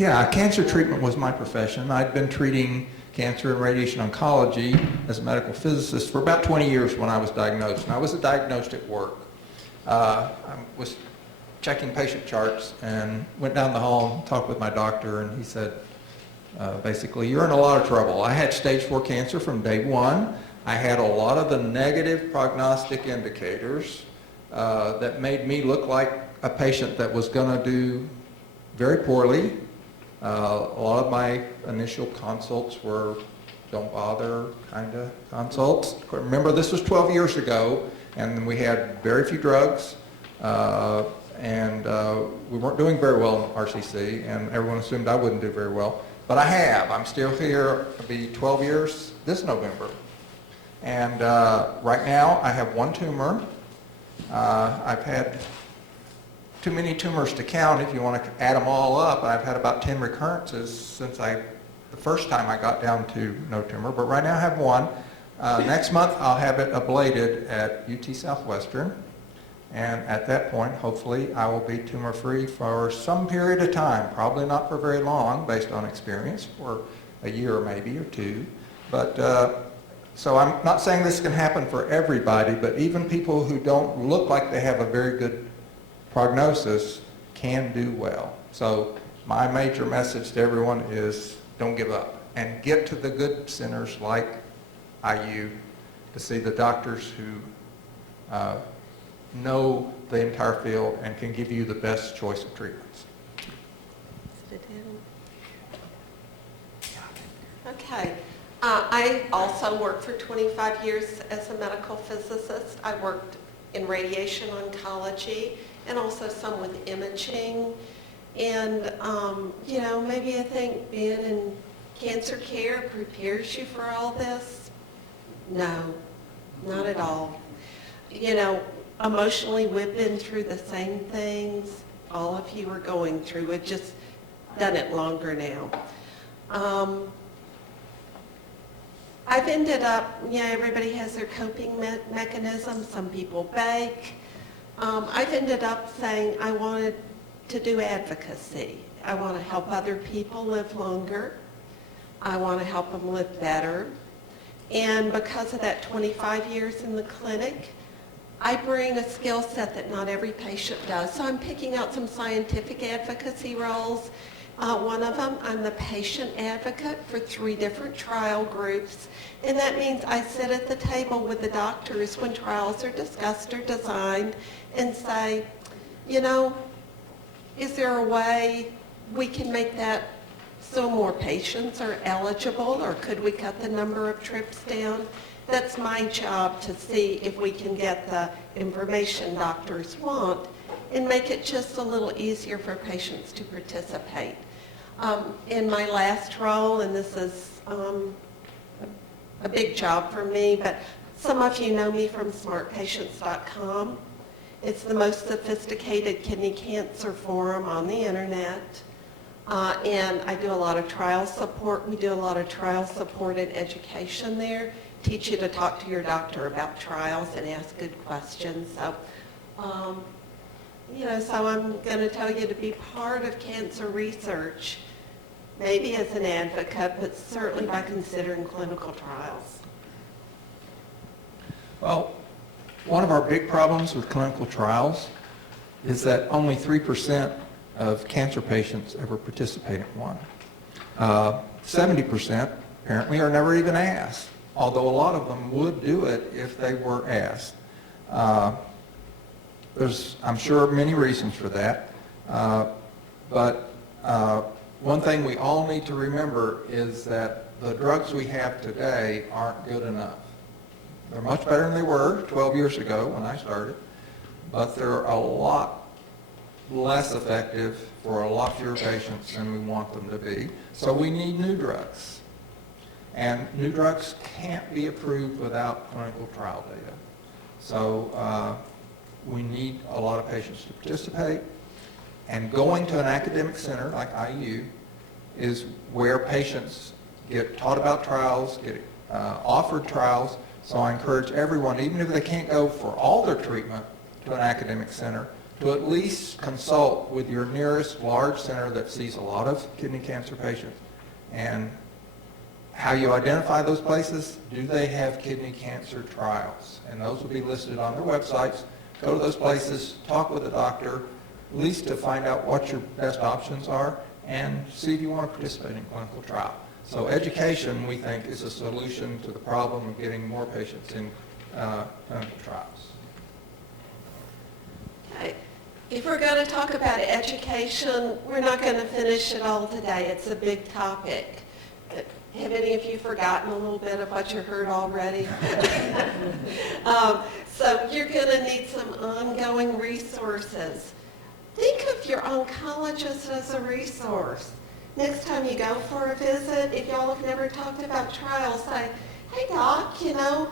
Yeah, cancer treatment was my profession. I'd been treating cancer and radiation oncology as a medical physicist for about 20 years when I was diagnosed. And I was diagnosed at work. I was checking patient charts and went down the hall and talked with my doctor, and he said, basically, you're in a lot of trouble. I had stage 4 cancer from day one. I had a lot of the negative prognostic indicators that made me look like a patient that was going to do very poorly. A lot of my initial consults were don't bother kind of consults. Remember, this was 12 years ago, and we had very few drugs, and we weren't doing very well in RCC, and everyone assumed I wouldn't do very well. But I have. I'm still here. It'll be 12 years this November. And right now, I have one tumor. I've had too many tumors to count if you want to add them all up. I've had about 10 recurrences since the first time I got down to no tumor, but right now I have one. Next month I'll have it ablated at UT Southwestern, and at that point hopefully I will be tumor free for some period of time, probably not for very long based on experience, for a year maybe or two. But so I'm not saying this can happen for everybody, but even people who don't look like they have a very good prognosis can do well. So my major message to everyone is don't give up and get to the good centers like IU to see the doctors who know the entire field and can give you the best choice of treatments. Okay. I also worked for 25 years as a medical physicist. I worked in radiation oncology and also some with imaging. And, you know, maybe I think being in cancer care prepares you for all this. No, not at all. You know, emotionally, we've been through the same things all of you are going through. We've just done it longer now. I've ended up, yeah, everybody has their coping mechanism. Some people bake. I've ended up saying I wanted to do advocacy. I want to help other people live longer. I want to help them live better. And because of that 25 years in the clinic, I bring a skill set that not every patient does. So I'm picking out some scientific advocacy roles. One of them, I'm the patient advocate for 3 different trial groups. And that means I sit at the table with the doctors when trials are discussed or designed and say, you know, is there a way we can make that so more patients are eligible, or could we cut the number of trips down? That's my job, to see if we can get the information doctors want and make it just a little easier for patients to participate. In my last role, and this is a big job for me, but some of you know me from smartpatients.com. It's the most sophisticated kidney cancer forum on the internet. And I do a lot of trial support. We do a lot of trial support and education there. Teach you to talk to your doctor about trials and ask good questions. So, you know, so I'm going to tell you to be part of cancer research, maybe as an advocate, but certainly by considering clinical trials. Well, one of our big problems with clinical trials is that only 3% of cancer patients ever participate in one. 70% apparently are never even asked, although a lot of them would do it if they were asked. There's, I'm sure, many reasons for that, but one thing we all need to remember is that the drugs we have today aren't good enough. They're much better than they were 12 years ago when I started, but they're a lot less effective for a lot fewer patients than we want them to be. So we need new drugs. And new drugs can't be approved without clinical trial data. So we need a lot of patients to participate. And going to an academic center like IU is where patients get taught about trials, get offered trials. So I encourage everyone, even if they can't go for all their treatment to an academic center, to at least consult with your nearest large center that sees a lot of kidney cancer patients. And how you identify those places, do they have kidney cancer trials? And those will be listed on their websites. Go to those places, talk with a doctor, at least to find out what your best options are, and see if you want to participate in a clinical trial. So education, we think, is a solution to the problem of getting more patients in clinical trials. Okay. If we're going to talk about education, we're not going to finish it all today. It's a big topic. Have any of you forgotten a little bit of what you heard already? So you're going to need some ongoing resources. Think of your oncologist as a resource. Next time you go for a visit, if y'all have never talked about trials, say, hey doc, you know,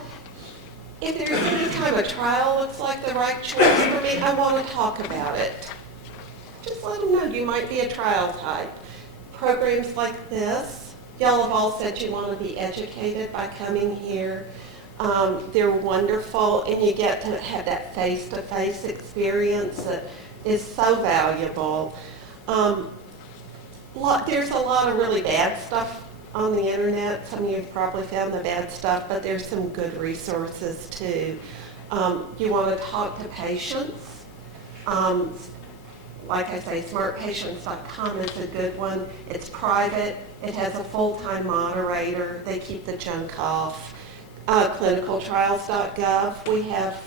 if there's any time a trial looks like the right choice for me, I want to talk about it. Just let them know you might be a trial type. Programs like this, y'all have all said you want to be educated by coming here. They're wonderful, and you get to have that face-to-face experience that is so valuable. There's a lot of really bad stuff on the internet. Some of you have probably found the bad stuff, but there's some good resources too. You want to talk to patients. Like I say, smartpatients.com is a good one. It's private. It has a full-time moderator. They keep the junk off. Clinicaltrials.gov. We have,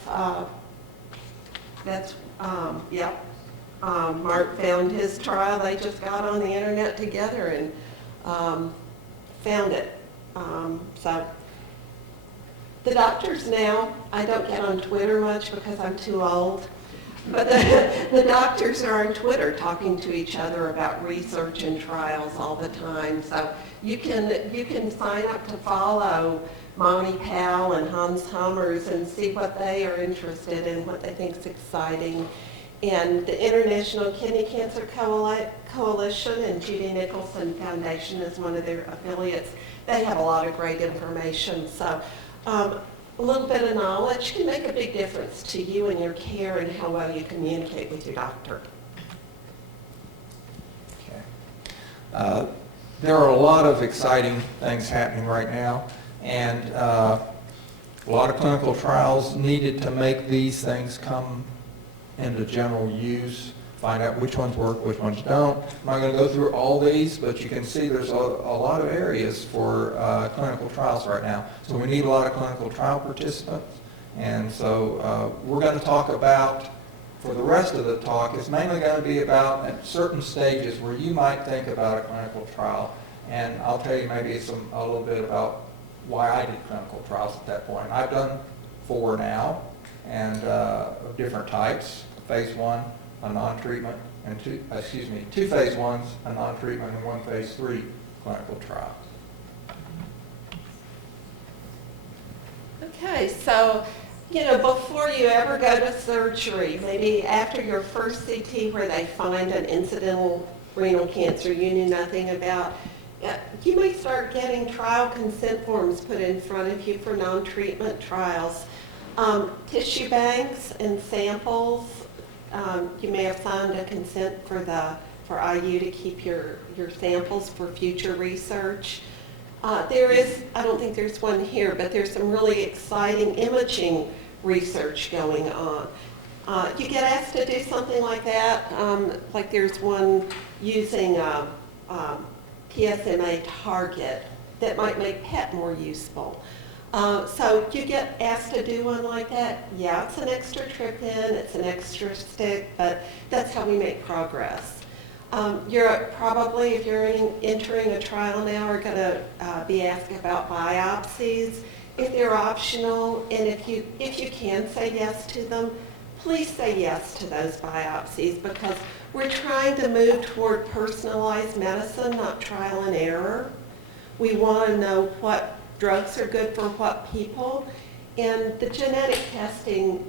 Mark found his trial. They just got on the internet together and found it. So the doctors now, I don't get on Twitter much because I'm too old, but the doctors are on Twitter talking to each other about research and trials all the time. So you can sign up to follow Monty Powell and Hans Hummers and see what they are interested in, what they think is exciting. And the International Kidney Cancer Coalition and Judy Nicholson Foundation is one of their affiliates. They have a lot of great information. So a little bit of knowledge can make a big difference to you and your care and how well you communicate with your doctor. Okay. There are a lot of exciting things happening right now, and a lot of clinical trials needed to make these things come into general use, find out which ones work, which ones don't. I'm not going to go through all these, but you can see there's a lot of areas for clinical trials right now. So we need a lot of clinical trial participants, and so we're going to talk about, for the rest of the talk, it's mainly going to be about at certain stages where you might think about a clinical trial, and I'll tell you maybe a little bit about why I did clinical trials at that point. I've done 4 now, and of different types. Phase 1, a non-treatment, and 2 phase 1s, a non-treatment, and 1 phase 3 clinical trial. Okay, so, before you ever go to surgery, maybe after your first CT where they find an incidental renal cancer you knew nothing about, you may start getting trial consent forms put in front of you for non-treatment trials. Tissue banks and samples, you may have signed a consent for IU to keep your samples for future research. There is, I don't think there's one here, but there's some really exciting imaging research going on. You get asked to do something like that, like there's one using a PSMA target that might make PET more useful. So you get asked to do one like that. Yeah, it's an extra trip in, it's an extra stick, but that's how we make progress. You're probably, if you're entering a trial now, are going to be asked about biopsies. If they're optional, and if you can say yes to them, please say yes to those biopsies, because we're trying to move toward personalized medicine, not trial and error. We want to know what drugs are good for what people, and the genetic testing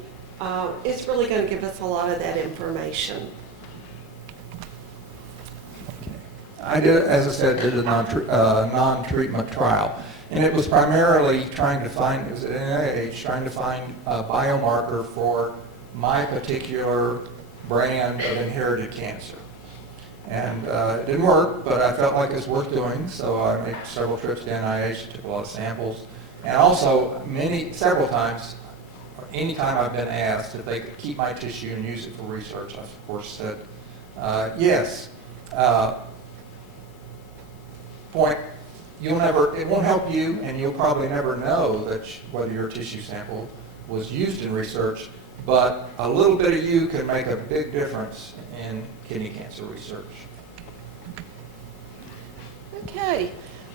is really going to give us a lot of that information. Okay. I did, as I said, did a non-treatment trial, and it was primarily trying to find, a biomarker for my particular brand of inherited cancer. And it didn't work, but I felt like it was worth doing, so I made several trips to NIH, took a lot of samples, and also several times, anytime I've been asked if they could keep my tissue and use it for research, I've of course said yes. Point, it won't help you, and you'll probably never know that whether your tissue sample was used in research, but a little bit of you can make a big difference in kidney cancer research. Okay.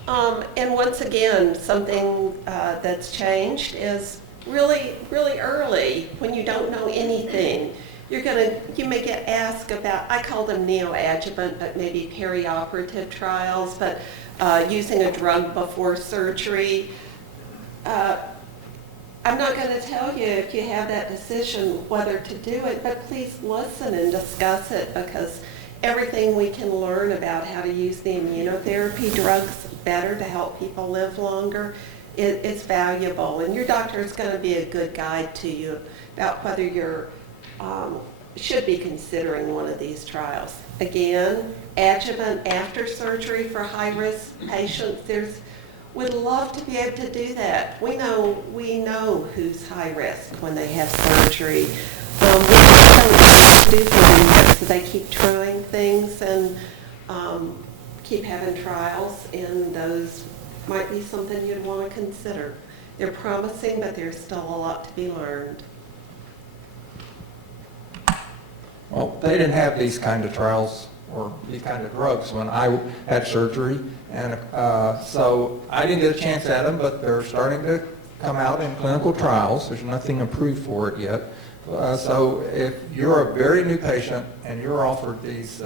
And once again, something that's changed is really early, when you don't know anything. You may get asked about, I call them neoadjuvant, but maybe perioperative trials, but using a drug before surgery. I'm not going to tell you if you have that decision whether to do it, but please listen and discuss it, because everything we can learn about how to use the immunotherapy drugs better to help people live longer is valuable. And your doctor is going to be a good guide to you about whether you're should be considering one of these trials. Again, adjuvant after surgery for high-risk patients, we'd love to be able to do that. We know who's high risk when they have surgery. We just don't know what to do for them yet, so they keep trying things and keep having trials, and those might be something you'd want to consider. They're promising, but there's still a lot to be learned. Well, they didn't have these kind of trials or these kind of drugs when I had surgery, and so I didn't get a chance at them, but they're starting to come out in clinical trials. There's nothing approved for it yet. So if you're a very new patient and you're offered these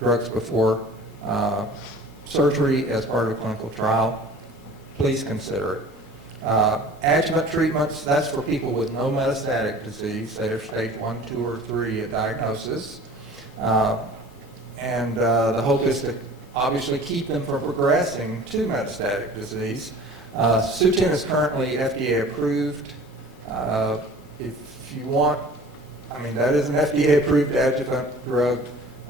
drugs before surgery as part of a clinical trial, please consider it. Adjuvant treatments, that's for people with no metastatic disease, say they're stage 1, 2, or 3 at diagnosis. And the hope is to obviously keep them from progressing to metastatic disease. Sutin is currently FDA approved. If you want, that is an FDA approved adjuvant drug.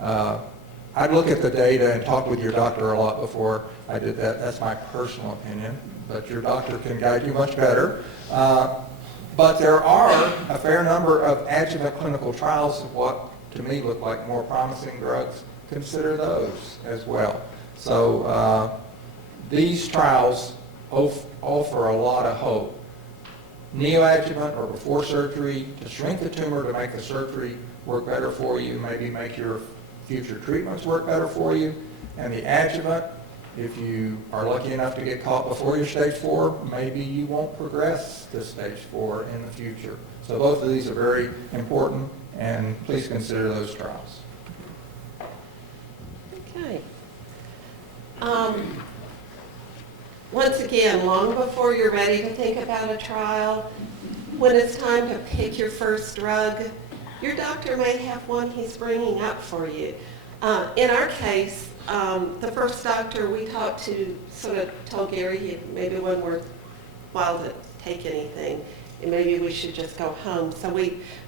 I'd look at the data and talk with your doctor a lot before I did that. That's my personal opinion, but your doctor can guide you much better. But there are a fair number of adjuvant clinical trials of what to me look like more promising drugs. Consider those as well. So these trials offer a lot of hope. Neoadjuvant or before surgery to shrink the tumor to make the surgery work better for you, maybe make your future treatments work better for you. And the adjuvant, if you are lucky enough to get caught before your stage 4, maybe you won't progress to stage 4 in the future. So both of these are very important, and please consider those trials. Okay. Once again, long before you're ready to think about a trial, when it's time to pick your first drug, your doctor may have one he's bringing up for you. In our case, the first doctor we talked to sort of told Gary he maybe wasn't worthwhile to take anything, and maybe we should just go home. So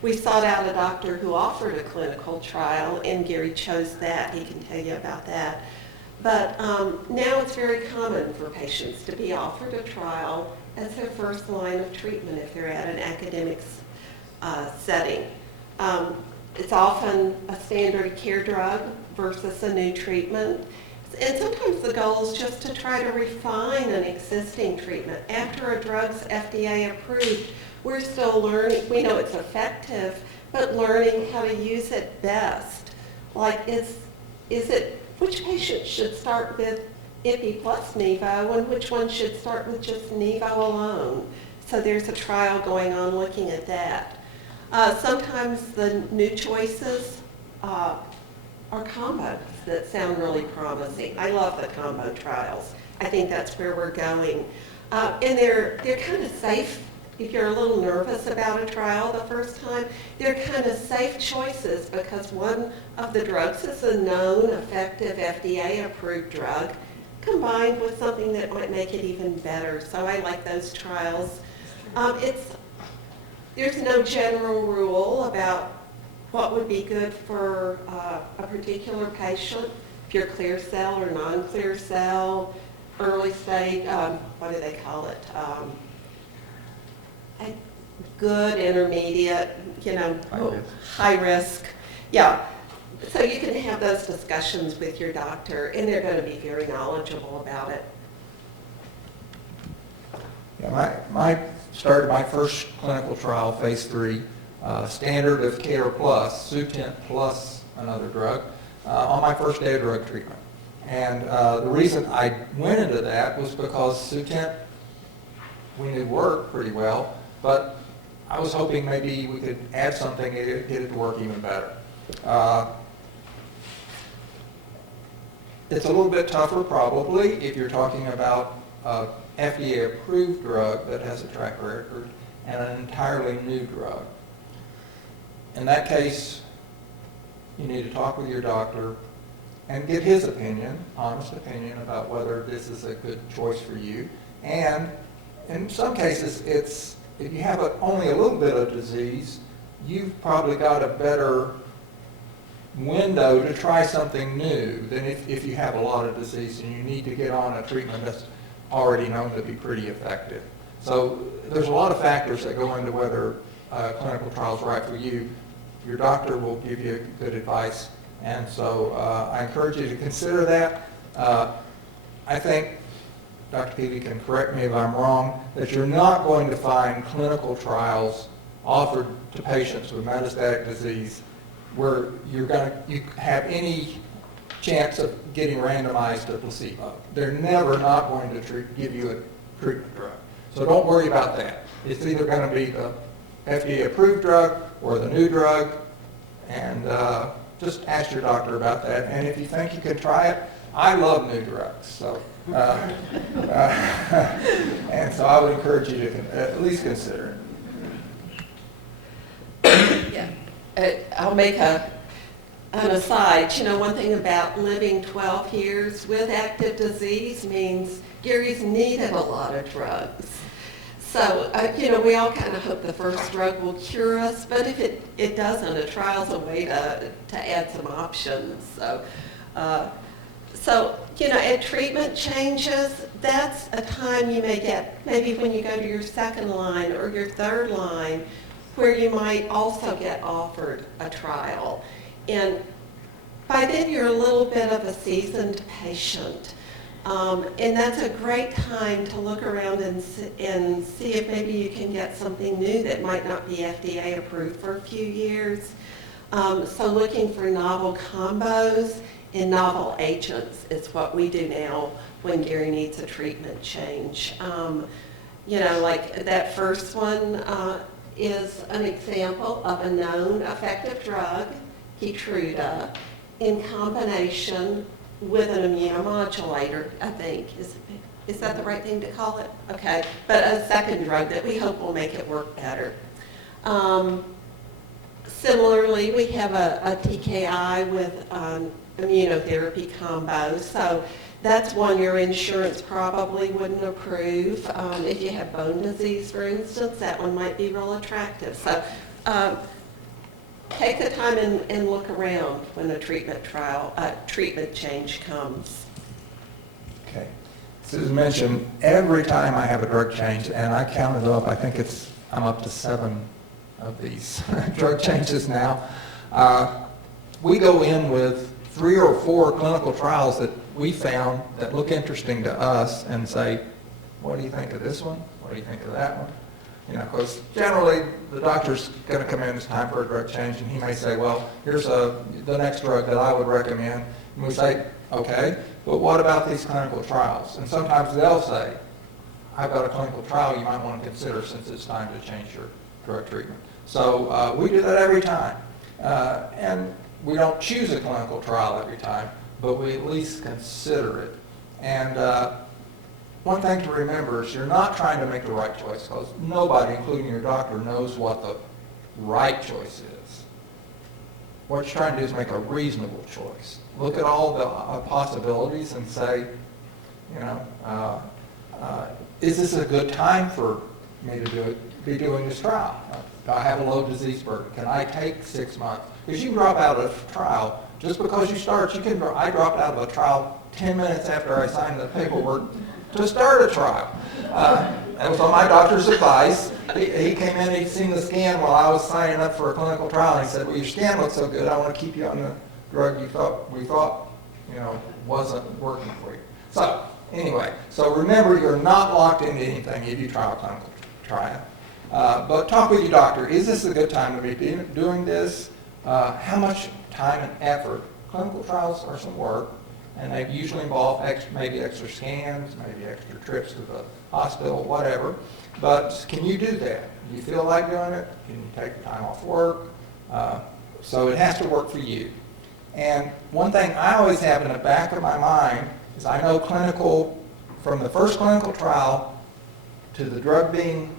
we sought out a doctor who offered a clinical trial, and Gary chose that. He can tell you about that. But now it's very common for patients to be offered a trial as their first line of treatment if they're at an academic setting. It's often a standard care drug versus a new treatment. And sometimes the goal is just to try to refine an existing treatment. After a drug's FDA approved, we're still learning. We know it's effective, but learning how to use it best. Like, which patient should start with IPI plus Nevo, and which one should start with just Nevo alone? So there's a trial going on looking at that. Sometimes the new choices are combos that sound really promising. I love the combo trials. I think that's where we're going. And they're kind of safe. If you're a little nervous about a trial the first time, they're kind of safe choices because one of the drugs is a known, effective, FDA-approved drug combined with something that might make it even better. So I like those trials. There's no general rule about what would be good for a particular patient, if you're clear cell or non-clear cell, early stage, what do they call it? Good, intermediate, high risk. Yeah. So you can have those discussions with your doctor, and they're going to be very knowledgeable about it. Yeah, started my first clinical trial, phase 3, standard of care plus, Sutent plus another drug, on my first day of drug treatment. And the reason I went into that was because Sutent, we knew worked pretty well, but I was hoping maybe we could add something and get it to work even better. It's a little bit tougher probably if you're talking about a FDA-approved drug that has a track record and an entirely new drug. In that case, you need to talk with your doctor and get his opinion, honest opinion, about whether this is a good choice for you. And in some cases, if you have only a little bit of disease, you've probably got a better window to try something new than if you have a lot of disease and you need to get on a treatment that's already known to be pretty effective. So there's a lot of factors that go into whether a clinical trial is right for you. Your doctor will give you good advice, and so I encourage you to consider that. I think, Dr. Peavy can correct me if I'm wrong, that you're not going to find clinical trials offered to patients with metastatic disease where you have any chance of getting randomized to placebo. They're never not going to give you a treatment drug. So don't worry about that. It's either going to be the FDA-approved drug or the new drug, and just ask your doctor about that. And if you think you could try it, I love new drugs. So, and so I would encourage you to at least consider it. Yeah. I'll make an aside. One thing about living 12 years with active disease means Gary's needed a lot of drugs. So, we all kind of hope the first drug will cure us, but if it doesn't, a trial's a way to add some options. So, at treatment changes, that's a time you may get, maybe when you go to your second line or your third line, where you might also get offered a trial. And by then you're a little bit of a seasoned patient. And that's a great time to look around and see if maybe you can get something new that might not be FDA approved for a few years. So looking for novel combos and novel agents is what we do now when Gary needs a treatment change. Like that first one, is an example of a known effective drug, Keytruda, in combination with an immunomodulator, I think. Is that the right thing to call it? Okay, but a second drug that we hope will make it work better. Similarly, we have a TKI with immunotherapy combo. So that's one your insurance probably wouldn't approve. If you have bone disease, for instance, that one might be real attractive. So take the time and look around when a treatment change comes. Okay. Susan mentioned every time I have a drug change, and I counted up, I think I'm up to 7 of these drug changes now. We go in with 3 or 4 clinical trials that we found that look interesting to us and say, what do you think of this one? What do you think of that one? Because generally the doctor's going to come in, it's time for a drug change, and he may say, well, here's the next drug that I would recommend. And we say, okay, but what about these clinical trials? And sometimes they'll say, I've got a clinical trial you might want to consider since it's time to change your drug treatment. So we do that every time. And we don't choose a clinical trial every time, but we at least consider it. And one thing to remember is you're not trying to make the right choice, because nobody, including your doctor, knows what the right choice is. What you're trying to do is make a reasonable choice. Look at all the possibilities and say, is this a good time for me to be doing this trial? Do I have a low disease burden? Can I take 6 months? Because you can drop out of a trial just because you start. I dropped out of a trial 10 minutes after I signed the paperwork to start a trial. That was on my doctor's advice. He came in, he'd seen the scan while I was signing up for a clinical trial, and he said, well, your scan looks so good, I want to keep you on the drug we thought wasn't working for you. So anyway, so remember, you're not locked into anything if you try a clinical trial. But talk with your doctor. Is this a good time to be doing this? How much time and effort? Clinical trials are some work, and they usually involve maybe extra scans, maybe extra trips to the hospital, whatever. But can you do that? Do you feel like doing it? Can you take the time off work? So it has to work for you. And one thing I always have in the back of my mind is I know from the first clinical trial to the drug being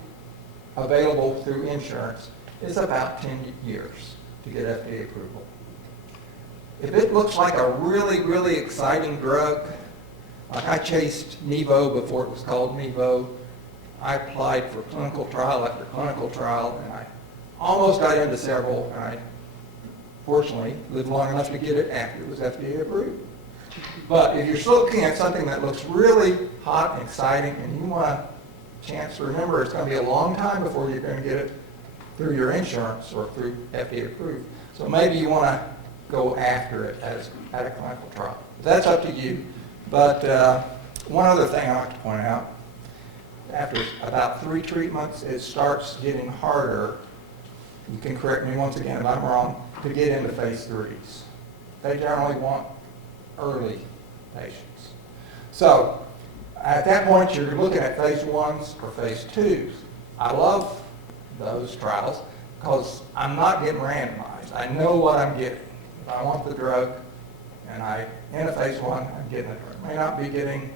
available through insurance is about 10 years to get FDA approval. If it looks like a really, really exciting drug, like I chased Nevo before it was called Nevo, I applied for clinical trial after clinical trial, and I almost got into several, and I fortunately lived long enough to get it after it was FDA approved. But if you're still looking at something that looks really hot and exciting, and you want a chance to remember it's going to be a long time before you're going to get it through your insurance or through FDA approved. So maybe you want to go after it at a clinical trial. That's up to you. But one other thing I like to point out, after about 3 treatments, it starts getting harder. You can correct me once again if I'm wrong, to get into phase 3s. They generally want early patients. So at that point, you're looking at phase 1s or phase 2s. I love those trials because I'm not getting randomized. I know what I'm getting. If I want the drug and in a phase 1, I'm getting the drug. I may not be getting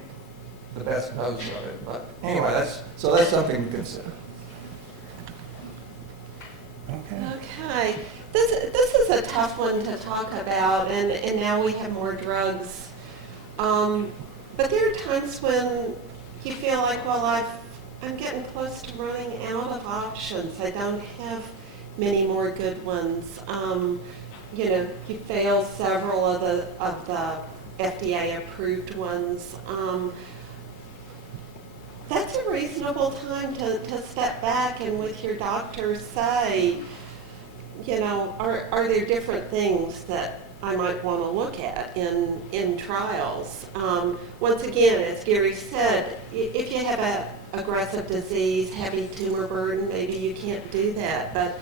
the best dose of it, but anyway, that's something to consider. Okay. This is a tough one to talk about, and now we have more drugs. But there are times when you feel like, well, I'm getting close to running out of options. I don't have many more good ones. You failed several of the FDA-approved ones. That's a reasonable time to step back and with your doctor say, are there different things that I might want to look at in trials? Once again, as Gary said, if you have an aggressive disease, heavy tumor burden, maybe you can't do that. But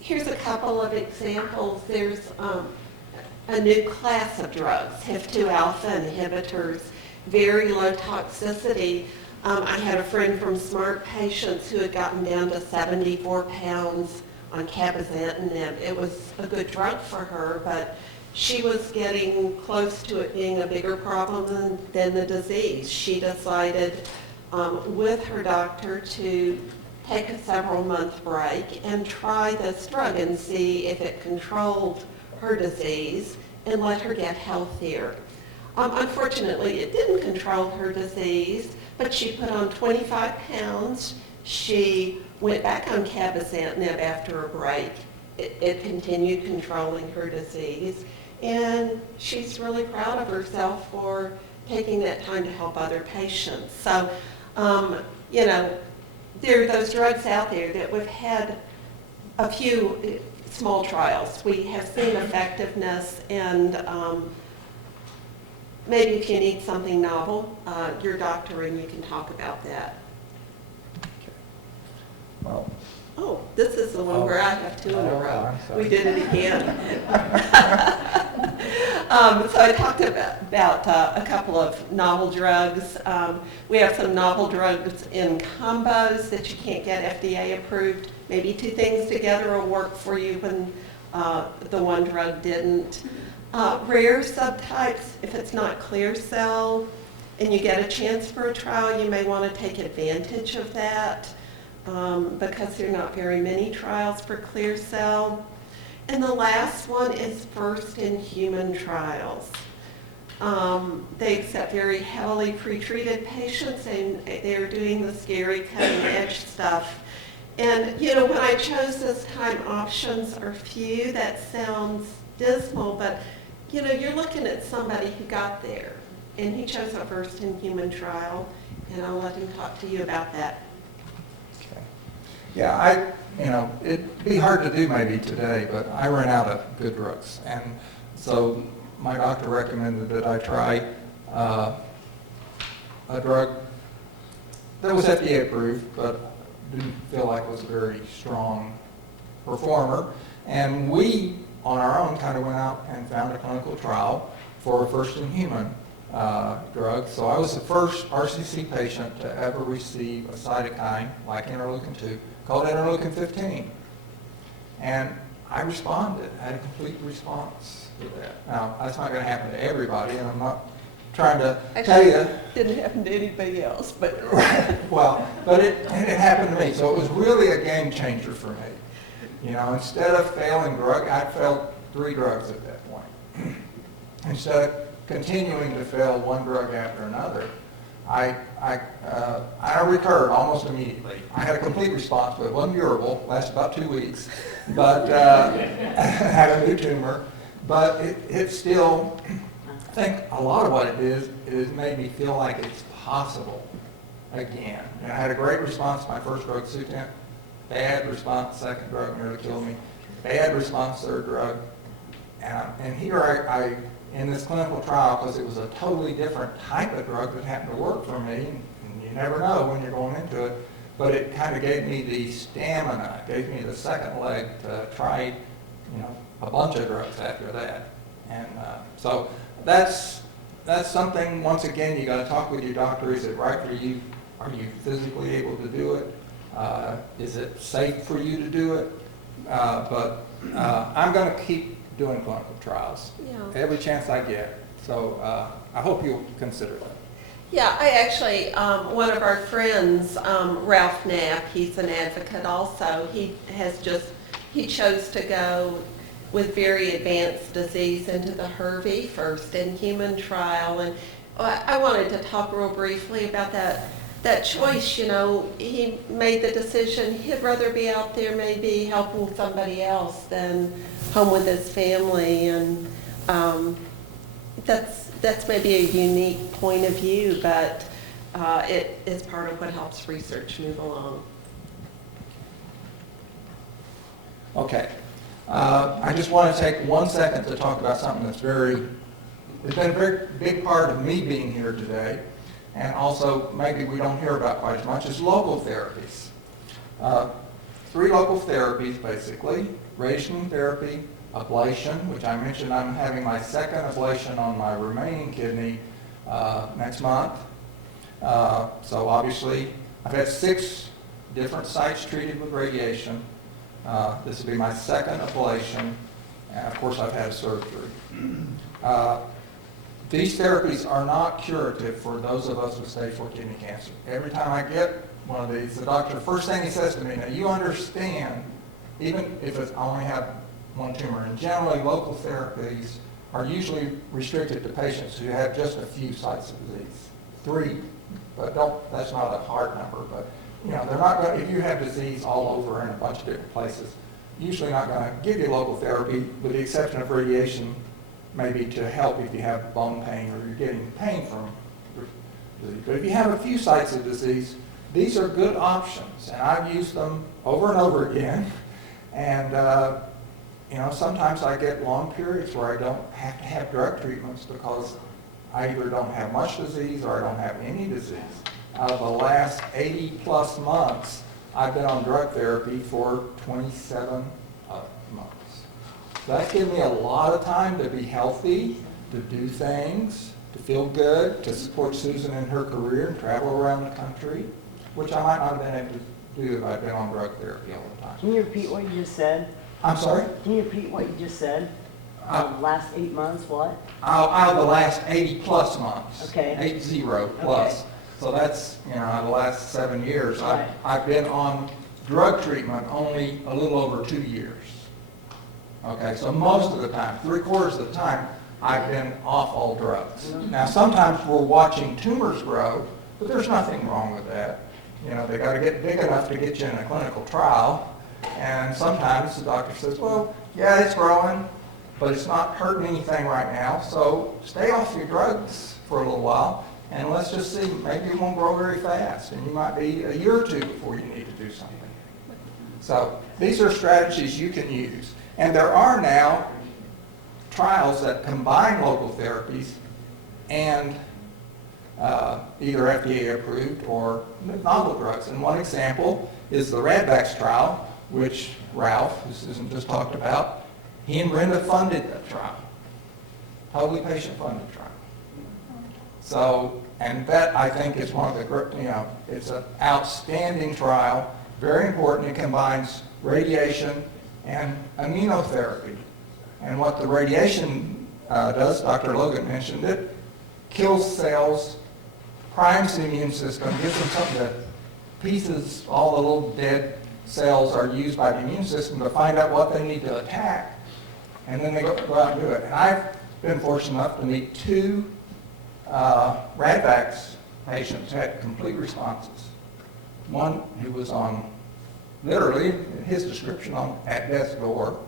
here's a couple of examples. There's a new class of drugs, HIF-2 alpha inhibitors, very low toxicity. I had a friend from Smart Patients who had gotten down to 74 pounds on cabozantinib. It was a good drug for her, but she was getting close to it being a bigger problem than the disease. She decided with her doctor to take a several-month break and try this drug and see if it controlled her disease and let her get healthier. Unfortunately, it didn't control her disease, but she put on 25 pounds. She went back on cabozantinib after a break. It continued controlling her disease, and she's really proud of herself for taking that time to help other patients. So, there are those drugs out there that we've had a few small trials. We have seen effectiveness, and maybe if you need something novel, your doctor and you can talk about that. Well, oh, this is the one where I have 2 in a row. We did it again. So I talked about a couple of novel drugs. We have some novel drugs in combos that you can't get FDA approved. Maybe 2 things together will work for you when the one drug didn't. Rare subtypes, if it's not clear cell and you get a chance for a trial, you may want to take advantage of that because there are not very many trials for clear cell. And the last one is first in human trials. They accept very heavily pretreated patients, and they're doing the scary cutting edge stuff. And, you know, when I chose this time, options are few. That sounds dismal, but, you know, you're looking at somebody who got there, and he chose a first-in-human trial, and I'll let him talk to you about that. Okay. Yeah, it'd be hard to do maybe today, but I ran out of good drugs. And so my doctor recommended that I try a drug that was FDA approved, but didn't feel like it was a very strong performer. And we, on our own, kind of went out and found a clinical trial for a first-in-human drug. So I was the first RCC patient to ever receive a cytokine like interleukin-2 called interleukin-15. And I responded. I had a complete response to that. Now, that's not going to happen to everybody, and I'm not trying to tell you. Didn't happen to anybody else, but. Well, but it happened to me. So it was really a game changer for me. You know, instead of failing drug, I'd failed 3 drugs at that point. Instead of continuing to fail one drug after another, I recurred almost immediately. I had a complete response, but it wasn't curable. Lasted about 2 weeks, but had a new tumor. But it still, I think a lot of what it is made me feel like it's possible again. And I had a great response to my first drug, Susan. Bad response, second drug nearly killed me. Bad response, third drug. And here I in this clinical trial, because it was a totally different type of drug that happened to work for me, and you never know when you're going into it, but it kind of gave me the stamina, gave me the second leg to try, a bunch of drugs after that. And so that's something, once again, you got to talk with your doctor. Is it right for you? Are you physically able to do it? Is it safe for you to do it? But I'm going to keep doing clinical trials every chance I get. So I hope you'll consider that. Yeah, I actually, one of our friends, Ralph Knapp, he's an advocate also. He chose to go with very advanced disease into the Hervey first-in-human trial. And I wanted to talk real briefly about that choice. He made the decision he'd rather be out there maybe helping somebody else than home with his family, and that's maybe a unique point of view, but it is part of what helps research move along. Okay. I just want to take 1 second to talk about something it's been a very big part of me being here today, and also maybe we don't hear about quite as much, is local therapies. 3 local therapies, basically: radiation therapy, ablation, which I mentioned I'm having my second ablation on my remaining kidney next month. So obviously, I've had 6 different sites treated with radiation. This will be my second ablation, and of course I've had a surgery. These therapies are not curative for those of us with stage 4 kidney cancer. Every time I get one of these, the doctor, the first thing he says to me, now you understand, even if I only have one tumor, and generally local therapies are usually restricted to patients who have just a few sites of disease. 3, but that's not a hard number, but they're not going to, if you have disease all over in a bunch of different places, usually not going to give you local therapy, with the exception of radiation, maybe to help if you have bone pain or you're getting pain from disease. But if you have a few sites of disease, these are good options, and I've used them over and over again. And sometimes I get long periods where I don't have to have drug treatments because I either don't have much disease or I don't have any disease. Out of the last 80 plus months, I've been on drug therapy for 27 months. So that's given me a lot of time to be healthy, to do things, to feel good, to support Susan in her career and travel around the country, which I might not have been able to do if I'd been on drug therapy all the time. Can you repeat what you just said? I'm sorry? Can you repeat what you just said? Last 8 months, what? Out of the last 80 plus months. Okay. 80 plus. Okay. So that's, out of the last 7 years. Right. I've been on drug treatment only a little over 2 years. Okay, so most of the time, 3/4 of the time, I've been off all drugs. Now, sometimes we're watching tumors grow, but there's nothing wrong with that. You know, they got to get big enough to get you in a clinical trial, and sometimes the doctor says, well, yeah, it's growing, but it's not hurting anything right now, so stay off your drugs for a little while, and let's just see, maybe it won't grow very fast, and you might be a year or two before you need to do something. So these are strategies you can use. And there are now trials that combine local therapies and either FDA approved or novel drugs. And one example is the Radvax trial, which Ralph, who Susan just talked about, he and Brenda funded that trial. Totally patient-funded trial. So, and that I think is one of the, it's an outstanding trial, very important. It combines radiation and immunotherapy. And what the radiation does, Dr. Logan mentioned it, kills cells, primes the immune system, gives them something that pieces, all the little dead cells are used by the immune system to find out what they need to attack, and then they go out and do it. And I've been fortunate enough to meet 2 Radvax patients who had complete responses. One who was on, literally, his description, on at death's door,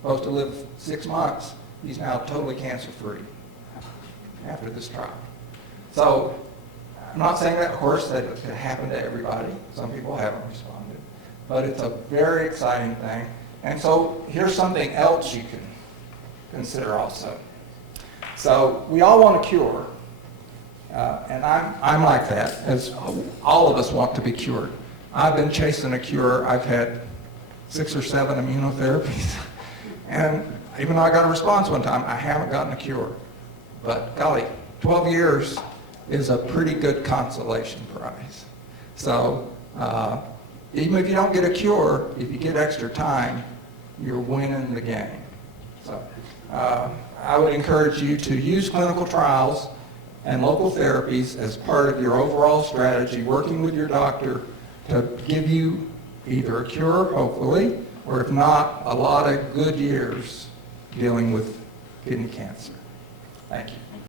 supposed to live 6 months. He's now totally cancer-free after this trial. So I'm not saying that, of course, that it could happen to everybody. Some people haven't responded. But it's a very exciting thing. And so here's something else you can consider also. So we all want a cure. And I'm like that, as all of us want to be cured. I've been chasing a cure. I've had 6 or 7 immunotherapies. And even though I got a response one time, I haven't gotten a cure. But golly, 12 years is a pretty good consolation prize. So even if you don't get a cure, if you get extra time, you're winning the game. So I would encourage you to use clinical trials and local therapies as part of your overall strategy, working with your doctor to give you either a cure, hopefully, or if not, a lot of good years dealing with kidney cancer. Thank you.